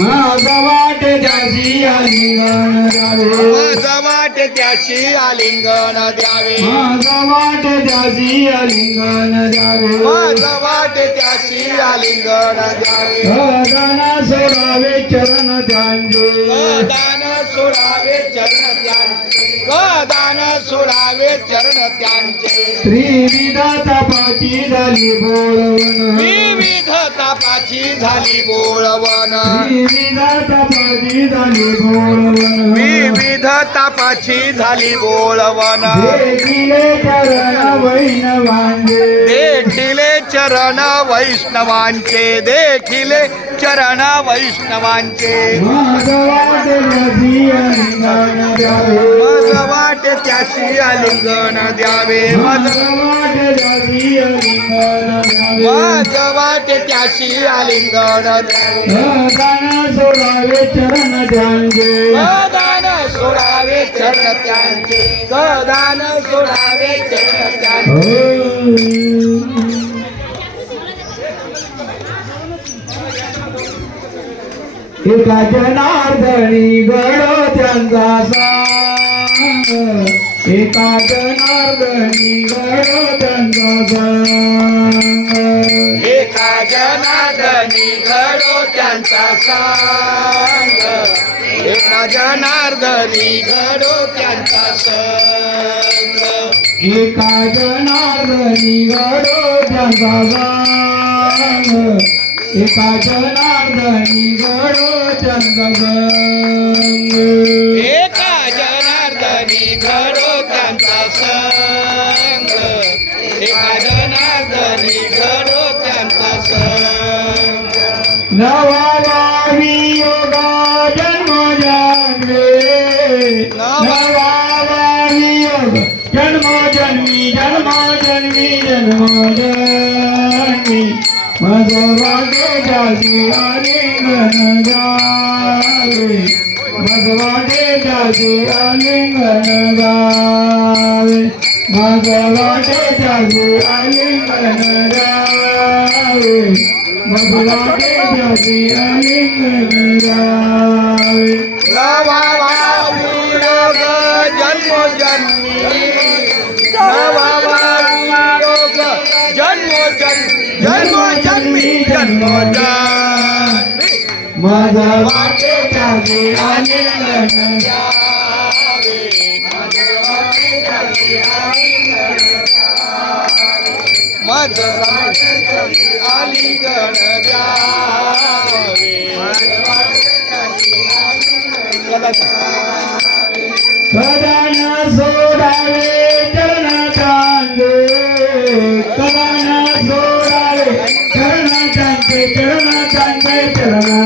माझा वाट त्याची आलिंगन द्यावे माझा वाट त्याशी आलिंगन द्यावे माझा वाट त्याची आलिंगन द्यावे माझा वाट त्याशी आलिंगन द्यावे दान सोडावे चरण त्यांचे दान सोडावे चरण त्यांचे दान सोडावे चरण त्यांचे त्रिविध तपाची झाली बोलवण विविध तापाची झाली बोळवण विविध तपाची झाली बोलवण विविध तापाची झाली बोळवण देखिले चरण वैष्णवांचे देखिले चरण वैष्णवांचे देखिले चरण वैष्णवांचे माझा वाट त्याची आलिंगन द्यावे माझ वाट त्याशी आलिंगन द्यावे माझा वाट त्याची आलिंगन द्यावे माझ वाट त्याशी आलिंगन द्यावे दान सोडावे चरण त्यांचे दान सोडावे चरण त्यांचे दान सोडावे चरण त्यांचे एका जनार्दनी घडो त्यांचा सांग एका जनार्दनी घडो त्यांचा सांग एका जनार्दनी घडो त्यांचा सांग एका जनार्दनी घडो त्यांचा संग एका जनार्दनी घडो त्यांचा सांग एका जनार्दनी घडो त्यांचा संग एका जनार्दनी घडो त्यांचा संग एका जनार्दनी घडो त्यांचा संग नवावी योगा जन्म जन्मे नवावी योग जन्मी माझा वाटे जाती आलिंगन द्यावे माझा वाटे जाती आलिंगन द्यावे माझा वाटे जाती आलिंगन द्यावे माझा वाटे जाती आलिंगन द्यावे नवावी योग जन्मोजन्मी नवावी योग जन्मोजन्मी माझा वाटे जाती आलिंगन द्यावे माझा वाटे जाती आलिंगन माझा वाटे जाती आलिंगन द्यावे माझा वाटे जाती आलिंगन सदा